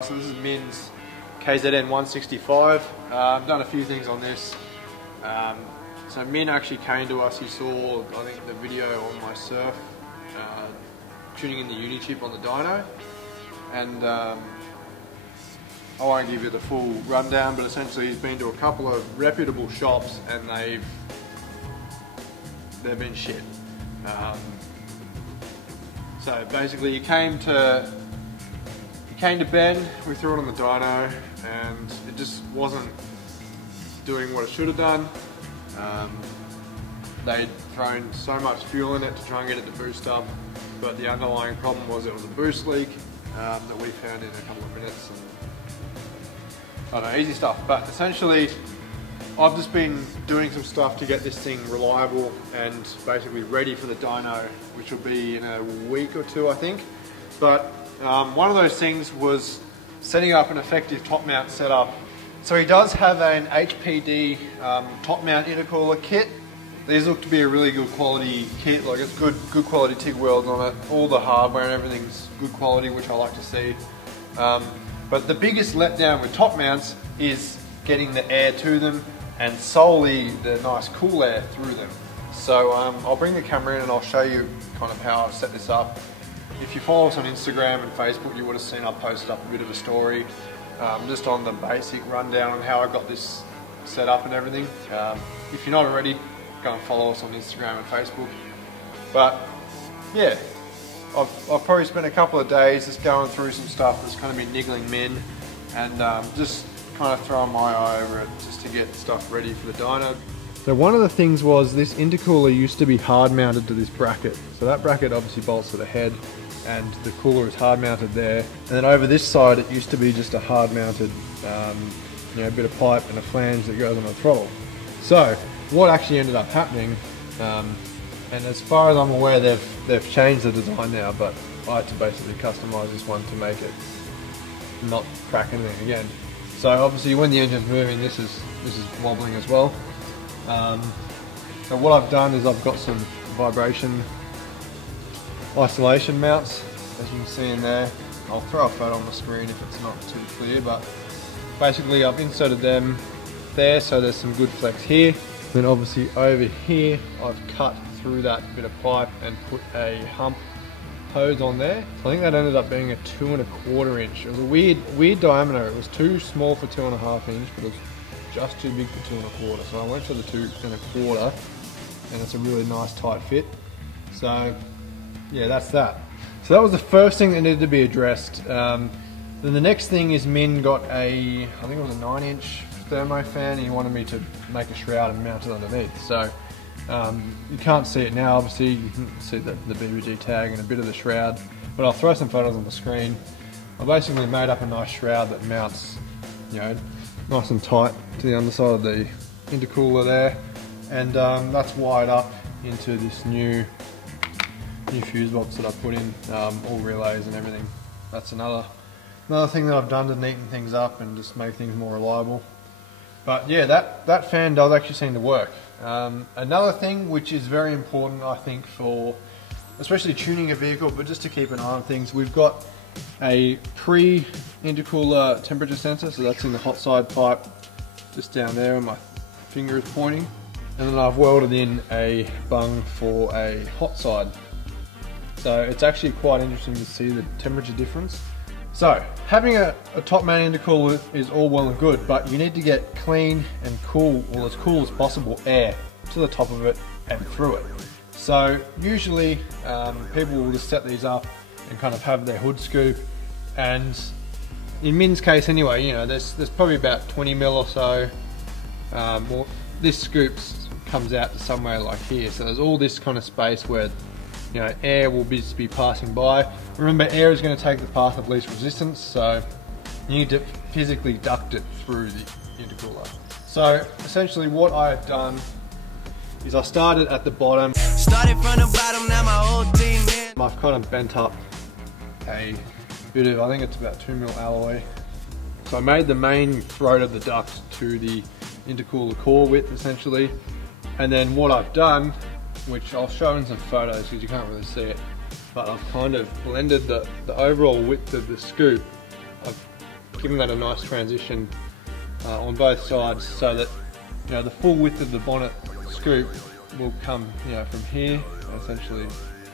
So this is Minhs KZN-165. I've done a few things on this. So Minh actually came to us. He saw, I think, the video on my surf, tuning in the UniChip on the dyno, and I won't give you the full rundown, but essentially he's been to a couple of reputable shops and they've been shit. So basically he came to Ben, we threw it on the dyno and it just wasn't doing what it should have done. They'd thrown so much fuel in it to try and get it to boost up, but the underlying problem was it was a boost leak that we found in a couple of minutes. And I don't know, easy stuff, but essentially I've just been doing some stuff to get this thing reliable and basically ready for the dyno, which will be in a week or two, I think. But one of those things was setting up an effective top mount setup. So he does have an HPD top mount intercooler kit. These look to be a really good quality kit, like it's good quality TIG welds on it. All the hardware and everything's good quality, which I like to see. But the biggest letdown with top mounts is getting the air to them and solely the nice cool air through them. So I'll bring the camera in and I'll show you kind of how I've set this up. If you follow us on Instagram and Facebook, you would have seen I posted up a bit of a story just on the basic rundown on how I got this set up and everything. If you're not already, go and follow us on Instagram and Facebook. But yeah, I've probably spent a couple of days just going through some stuff that's kind of been niggling Minh and just kind of throwing my eye over it just to get stuff ready for the dyno. So one of the things was this intercooler used to be hard mounted to this bracket. So that bracket obviously bolts to the head and the cooler is hard mounted there. And then over this side it used to be just a hard mounted bit of pipe and a flange that goes on the throttle. So what actually ended up happening, and as far as I'm aware they've changed the design now, but I had to basically customise this one to make it not crack anything again. So obviously when the engine's moving, this is wobbling as well. So what I've done is I've got some vibration isolation mounts, as you can see in there. I'll throw a photo on the screen if it's not too clear, but basically I've inserted them there so there's some good flex here. Then obviously over here I've cut through that bit of pipe and put a hump hose on there. I think that ended up being a 2 1/4 inch. It was a weird diameter. It was too small for 2 1/2 inch, but it was just too big for 2 1/4. So I went for the 2 1/4, and it's a really nice tight fit. So yeah, that's that. So that was the first thing that needed to be addressed. Then the next thing is Minh got I think it was a 9-inch Thermo Fan. He wanted me to make a shroud and mount it underneath. So you can't see it now, obviously. You can see the BBG tag and a bit of the shroud, but I'll throw some photos on the screen. I basically made up a nice shroud that mounts, nice and tight to the underside of the intercooler there, and that's wired up into this new fuse box that I put in, all relays and everything. That's another thing that I've done to neaten things up and just make things more reliable. But yeah, that fan does actually seem to work. Another thing which is very important, I think, for especially tuning a vehicle, but just to keep an eye on things, we've got a pre-intercooler temperature sensor, so that's in the hot side pipe just down there where my finger is pointing, and then I've welded in a bung for a hot side. So it's actually quite interesting to see the temperature difference. So having a top mount intercooler is all well and good, but you need to get clean and cool, or as cool as possible, air to the top of it and through it. So usually people will just set these up and kind of have their hood scoop, and in Minh's case anyway, there's probably about 20 mil or so. Well, this scoop comes out to somewhere like here, so there's all this kind of space where air will be passing by. Remember, air is going to take the path of least resistance, so you need to physically duct it through the intercooler. So essentially what I have done is I started at the bottom. Now my whole team in. I've kind of bent up a bit of, I think it's about 2 mil alloy. So I made the main throat of the duct to the intercooler core width essentially, and then what I've done, which I'll show in some photos because you can't really see it, but I've kind of blended the overall width of the scoop. I've giving that a nice transition on both sides, so that the full width of the bonnet scoop will come from here, and essentially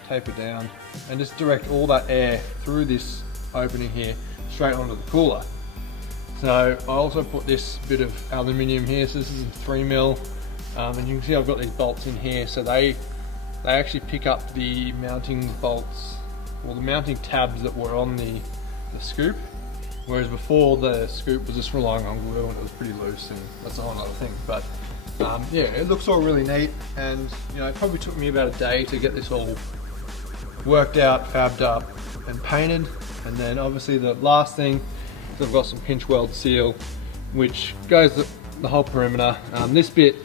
taper down and just direct all that air through this opening here straight onto the cooler. So I also put this bit of aluminium here, so this is 3mm, and you can see I've got these bolts in here, so they actually pick up the mounting bolts, or the mounting tabs that were on the scoop, whereas before the scoop was just relying on glue and it was pretty loose, and that's a whole other thing. But yeah, it looks all really neat, and it probably took me about a day to get this all worked out, fabbed up and painted. And then obviously the last thing, I've got some pinch weld seal which goes the whole perimeter. This bit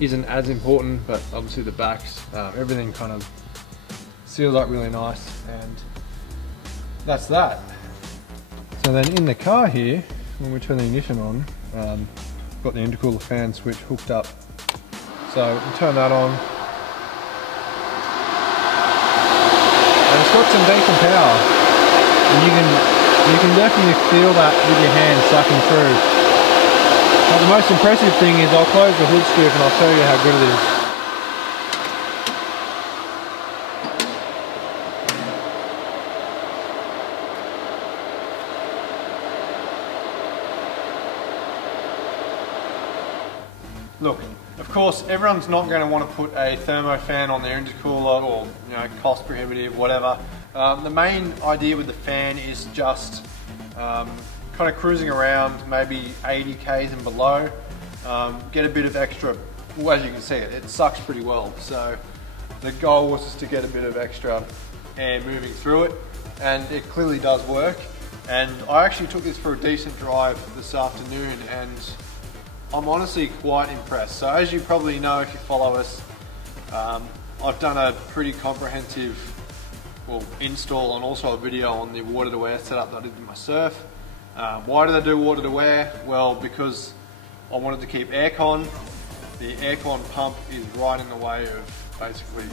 isn't as important, but obviously the backs, everything kind of seals up really nice, and that's that. So then in the car here, when we turn the ignition on, got the intercooler fan switch hooked up. So we turn that on, and it's got some decent power, and you can definitely feel that with your hand sucking through. But the most impressive thing is I'll close the hood scoop and I'll show you how good it is. Look, of course, everyone's not going to want to put a Thermo Fan on their intercooler, or cost prohibitive, whatever. The main idea with the fan is just kind of cruising around, maybe 80 k's and below. Get a bit of extra. Well, as you can see, it sucks pretty well. So the goal was just to get a bit of extra air moving through it, and it clearly does work. And I actually took this for a decent drive this afternoon, and I'm honestly quite impressed. So as you probably know if you follow us, I've done a pretty comprehensive install and also a video on the water to air setup that I did with my surf. Why did I do water to air? Well, because I wanted to keep aircon. The aircon pump is right in the way of basically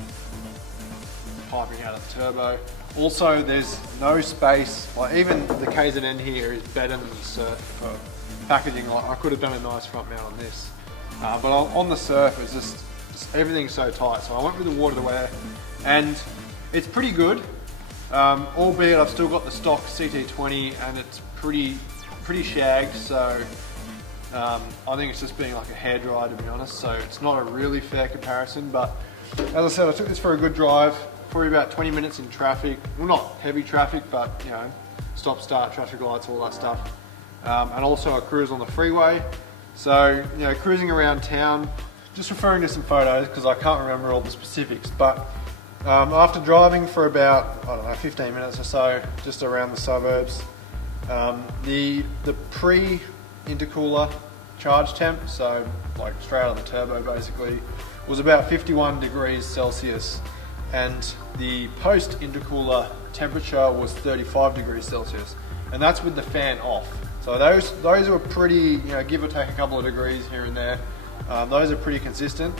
piping out of the turbo. Also, there's no space, like even the KZN here is better than the surf for packaging. Like, I could have done a nice front mount on this, but on the surf it's just everything's so tight. So I went with the water to air, and it's pretty good, albeit I've still got the stock CT20 and it's pretty shagged. So I think it's just being like a hairdryer, to be honest. So it's not a really fair comparison, but as I said, I took this for a good drive, probably about 20 minutes in traffic. Well, not heavy traffic, but stop, start, traffic lights, all that stuff. And also a cruise on the freeway. So, cruising around town, just referring to some photos because I can't remember all the specifics, but after driving for about, 15 minutes or so, just around the suburbs, the pre-intercooler charge temp, so like straight out of the turbo basically, was about 51 degrees Celsius, and the post-intercooler temperature was 35 degrees Celsius, and that's with the fan off. So those were pretty, give or take a couple of degrees here and there. Those are pretty consistent.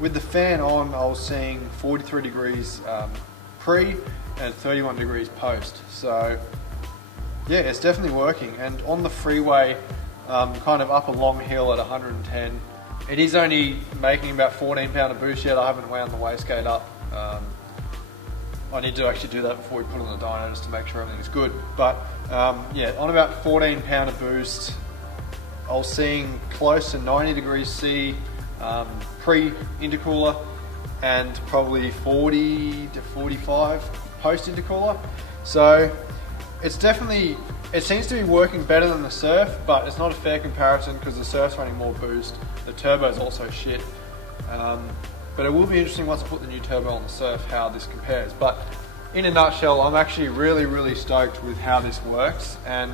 With the fan on, I was seeing 43 degrees pre and 31 degrees post. So yeah, it's definitely working. And on the freeway, kind of up a long hill at 110, it is only making about 14 pound of boost yet. I haven't wound the wastegate up. I need to actually do that before we put it on the dyno just to make sure everything's good. But yeah, on about 14 pound of boost, I was seeing close to 90 degrees C pre-intercooler and probably 40 to 45 post-intercooler. So it's definitely, it seems to be working better than the surf, but it's not a fair comparison because the surf's running more boost. The turbo's also shit. But it will be interesting once I put the new turbo on the surf how this compares. But in a nutshell, I'm actually really stoked with how this works, and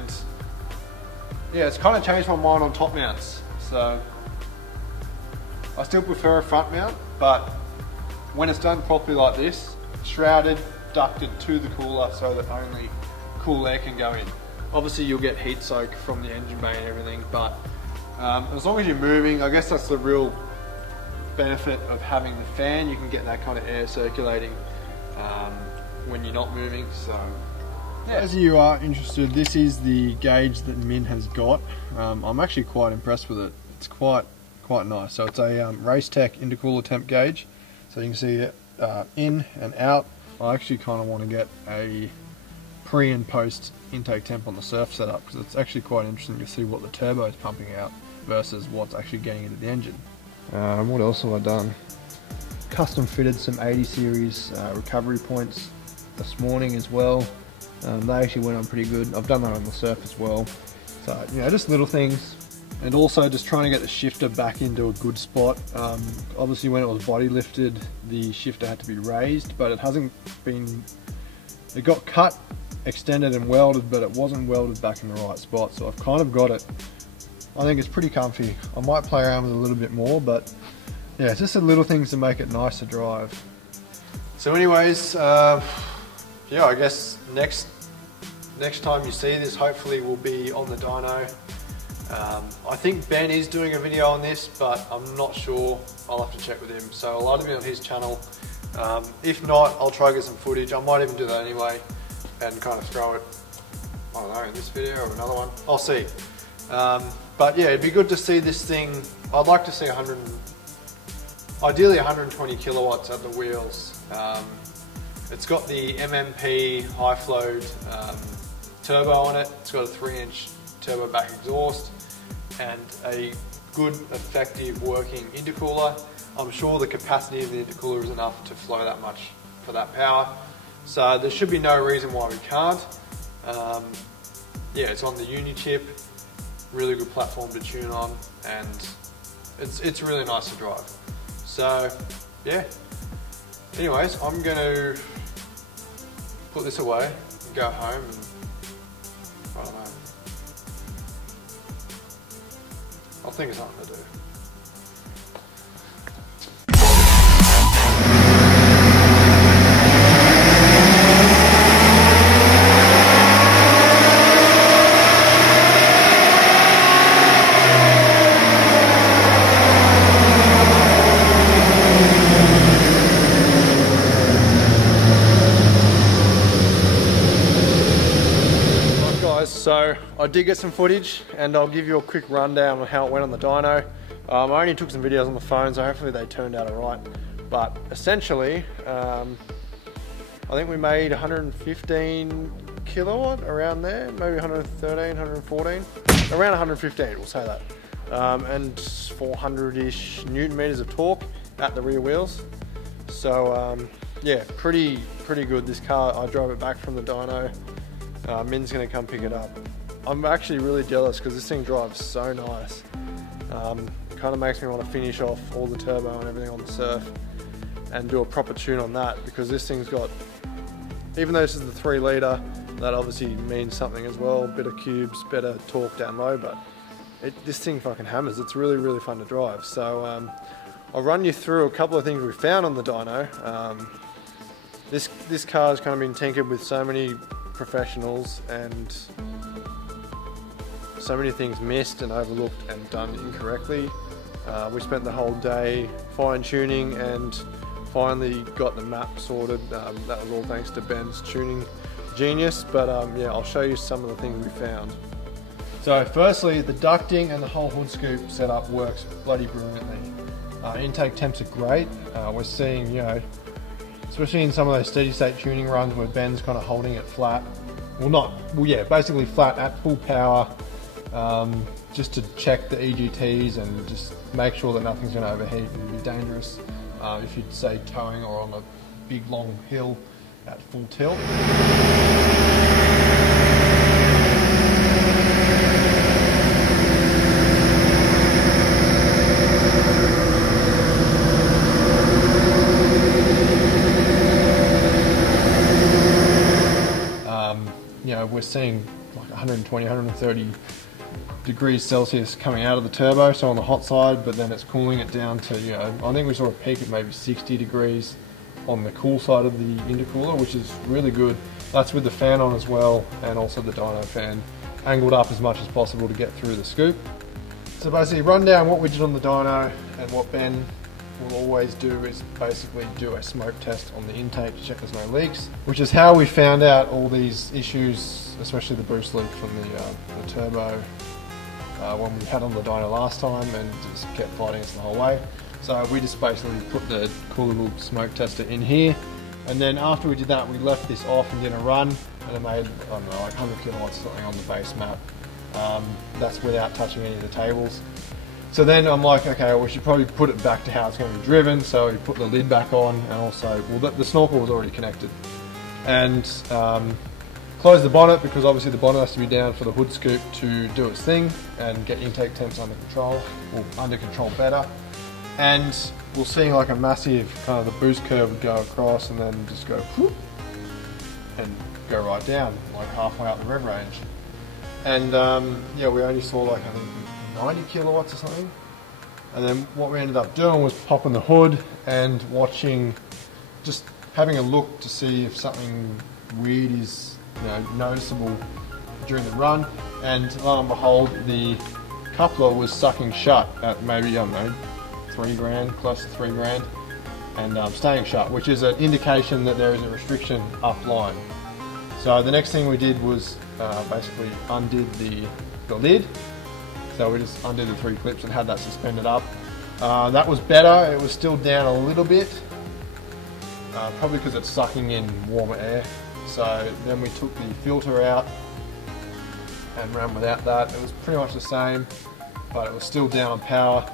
yeah, it's kind of changed my mind on top mounts. So I still prefer a front mount, but when it's done properly like this, shrouded, ducted to the cooler so that only cool air can go in. Obviously you'll get heat soak from the engine bay and everything, but as long as you're moving, I guess that's the real benefit of having the fan. You can get that kind of air circulating when you're not moving. So As you are interested, this is the gauge that Minh has got. I'm actually quite impressed with it. It's quite nice. So it's a Racetech intercooler temp gauge. So you can see it in and out. I actually kind of want to get a pre and post intake temp on the surf setup because it's actually quite interesting to see what the turbo is pumping out versus what's actually getting into the engine. What else have I done? Custom fitted some 80 series recovery points this morning as well. They actually went on pretty good. I've done that on the surf as well. So, you know, just little things. And also just trying to get the shifter back into a good spot. Obviously when it was body lifted, the shifter had to be raised, but it hasn't been, it got cut, extended and welded, but it wasn't welded back in the right spot. So I've kind of got it. I think it's pretty comfy. I might play around with it a little bit more, but yeah, it's just the little things to make it nice to drive. So anyways, yeah, I guess next time you see this, hopefully will be on the dyno. I think Ben is doing a video on this, but I'm not sure. I'll have to check with him. So I'll either be on his channel. If not, I'll try to get some footage. I might even do that anyway and kind of throw it, I don't know, in this video or another one. I'll see. But yeah, it'd be good to see this thing. I'd like to see ideally 120 kilowatts at the wheels. It's got the MMP high-flowed turbo on it. It's got a 3-inch turbo back exhaust and a good, effective working intercooler. I'm sure the capacity of the intercooler is enough to flow that much for that power. So there should be no reason why we can't. Yeah, it's on the UniChip, really good platform to tune on, and it's really nice to drive. So yeah, anyways, I'm going to put this away and go home and, I don't know, I'll think of something to do. So I did get some footage and I'll give you a quick rundown on how it went on the dyno. I only took some videos on the phone, so hopefully they turned out alright. But essentially, I think we made 115 kilowatt around there, maybe 113, 114, around 115, we'll say that. And 400-ish Newton meters of torque at the rear wheels. So yeah, pretty good. This car, I drove it back from the dyno. Minh's gonna come pick it up. I'm actually really jealous because this thing drives so nice. Kind of makes me want to finish off all the turbo and everything on the surf and do a proper tune on that, because this thing's got, even though this is the 3 litre, that obviously means something as well. Better cubes, better torque down low, but this thing fucking hammers. It's really fun to drive. So I'll run you through a couple of things we found on the dyno. This car's kind of been tinkered with so many professionals and so many things missed and overlooked and done incorrectly. We spent the whole day fine tuning and finally got the map sorted. That was all thanks to Ben's tuning genius, but yeah, I'll show you some of the things we found. So firstly, the ducting and the whole hood scoop setup works bloody brilliantly. Intake temps are great. We're seeing, you know, especially in some of those steady state tuning runs where Ben's kind of holding it flat. Well, yeah, basically flat at full power, just to check the EGTs and just make sure that nothing's going to overheat and be dangerous if you'd say towing or on a big long hill at full tilt. You know, we're seeing like 120, 130 degrees Celsius coming out of the turbo, so on the hot side, but then it's cooling it down to, you know, I think we saw a peak at maybe 60 degrees on the cool side of the intercooler, which is really good. That's with the fan on as well, and also the dyno fan angled up as much as possible to get through the scoop. So basically run down what we did on the dyno and what Ben we'll always do is basically do a smoke test on the intake to check there's no leaks, which is how we found out all these issues, especially the boost leak from the turbo when we had on the dyno last time, and just kept fighting us the whole way. So we just basically put the cool little smoke tester in here, and then after we did that, we left this off and did a run, and it made, I don't know, like 100 kilowatts or something on the base map. That's without touching any of the tables. So then I'm like, okay, well, we should probably put it back to how it's going to be driven. So we put the lid back on, and also, well, the snorkel was already connected. And close the bonnet, because obviously the bonnet has to be down for the hood scoop to do its thing and get intake temps under control, or under control better. And we're seeing like a massive kind of the boost curve would go across and then just go whoop, and go right down, like halfway up the rev range. And yeah, we only saw like, I think 90 kilowatts or something. And then what we ended up doing was popping the hood and watching, just having a look to see if something weird is, you know, noticeable during the run. And lo and behold, the coupler was sucking shut at maybe, I don't know, 3 grand, close to 3 grand, and staying shut, which is an indication that there is a restriction upline. So the next thing we did was basically undid the lid. So we just undid the 3 clips and had that suspended up. That was better. It was still down a little bit, probably because it's sucking in warmer air. So then we took the filter out and ran without that. It was pretty much the same, but it was still down on power.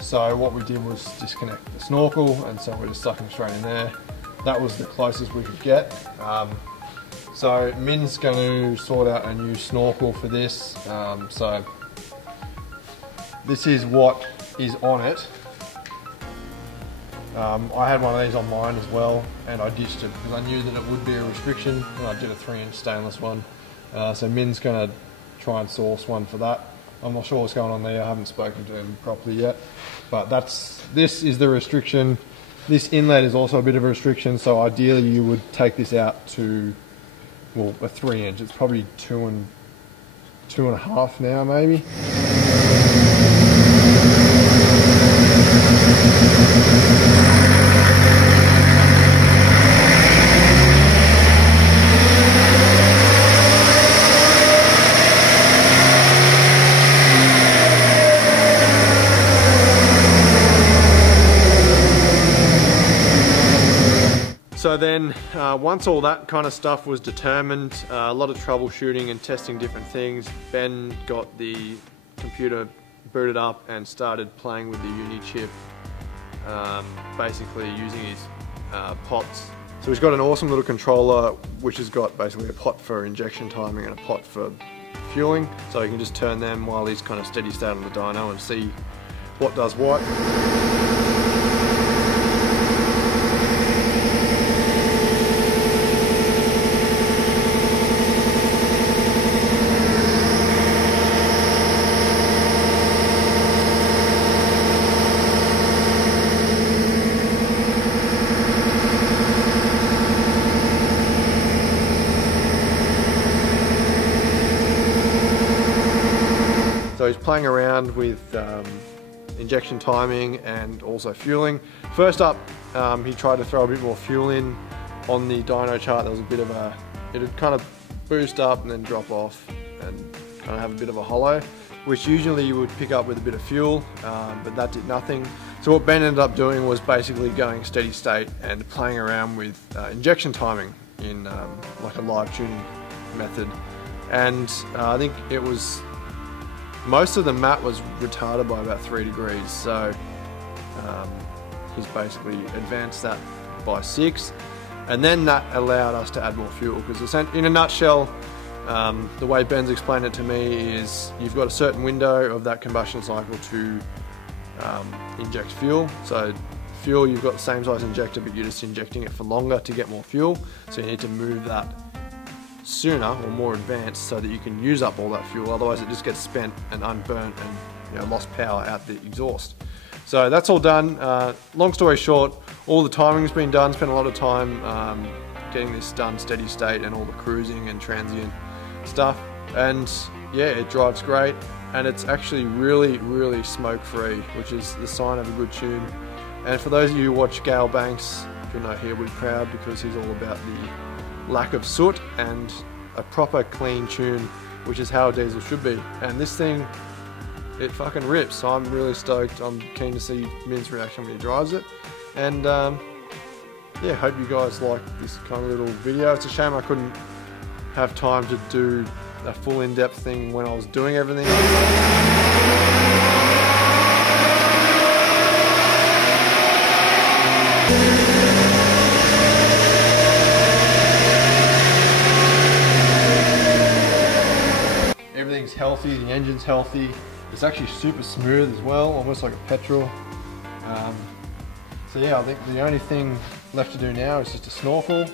So what we did was disconnect the snorkel, and so we're just sucking straight in there. That was the closest we could get. So Minh's going to sort out a new snorkel for this. So this is what is on it. I had one of these on mine as well, and I ditched it because I knew that it would be a restriction, and I did a 3-inch stainless one. So Minh's going to try and source one for that. I'm not sure what's going on there. I haven't spoken to him properly yet, but this is the restriction. This inlet is also a bit of a restriction, so ideally you would take this out to, well, a 3-inch. It's probably 2.5 now, maybe. So then, once all that kind of stuff was determined, a lot of troubleshooting and testing different things, Ben got the computer booted up and started playing with the UniChip, basically using his pots. So he's got an awesome little controller which has got basically a pot for injection timing and a pot for fueling, so he can just turn them while he's kind of steady state on the dyno and see what does what. So he's playing around with injection timing and also fueling. First up, he tried to throw a bit more fuel in. On the dyno chart, there was a bit of a, it'd kind of boost up and then drop off and kind of have a bit of a hollow, which usually you would pick up with a bit of fuel, but that did nothing. So what Ben ended up doing was basically going steady state and playing around with injection timing in like a live tuning method. And I think it was, most of the mat was retarded by about 3 degrees, so he's basically advanced that by 6, and then that allowed us to add more fuel, because in a nutshell, the way Ben's explained it to me is you've got a certain window of that combustion cycle to inject fuel. So fuel, you've got the same size injector, but you're just injecting it for longer to get more fuel, so you need to move that sooner or more advanced so that you can use up all that fuel, otherwise it just gets spent and unburnt and, you know, lost power out the exhaust. So that's all done. Long story short, all the timing's been done, spent a lot of time getting this done steady state and all the cruising and transient stuff, and yeah, it drives great, and it's actually really smoke free, which is the sign of a good tune. And for those of you who watch Gale Banks, you'll know he'll be proud because he's all about the lack of soot and a proper clean tune, which is how a diesel should be. And this thing, it fucking rips. So I'm really stoked. I'm keen to see Minh's reaction when he drives it. And yeah, hope you guys like this kind of little video. It's a shame I couldn't have time to do a full in-depth thing when I was doing everything. Everything's healthy, the engine's healthy. It's actually super smooth as well, almost like a petrol. So yeah, I think the only thing left to do now is just a snorkel.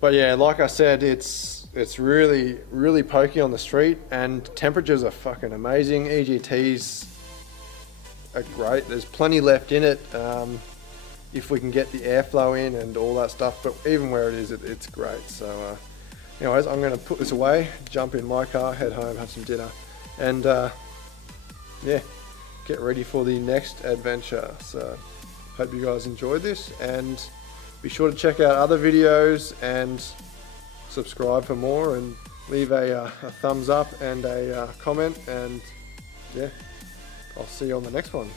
But yeah, like I said, it's really pokey on the street, and temperatures are fucking amazing. EGTs are great. There's plenty left in it if we can get the airflow in and all that stuff. But even where it is, it's great. So anyways, I'm going to put this away, jump in my car, head home, have some dinner, and yeah, get ready for the next adventure. So hope you guys enjoyed this, and be sure to check out other videos and subscribe for more, and leave a thumbs up and a comment, and yeah, I'll see you on the next one.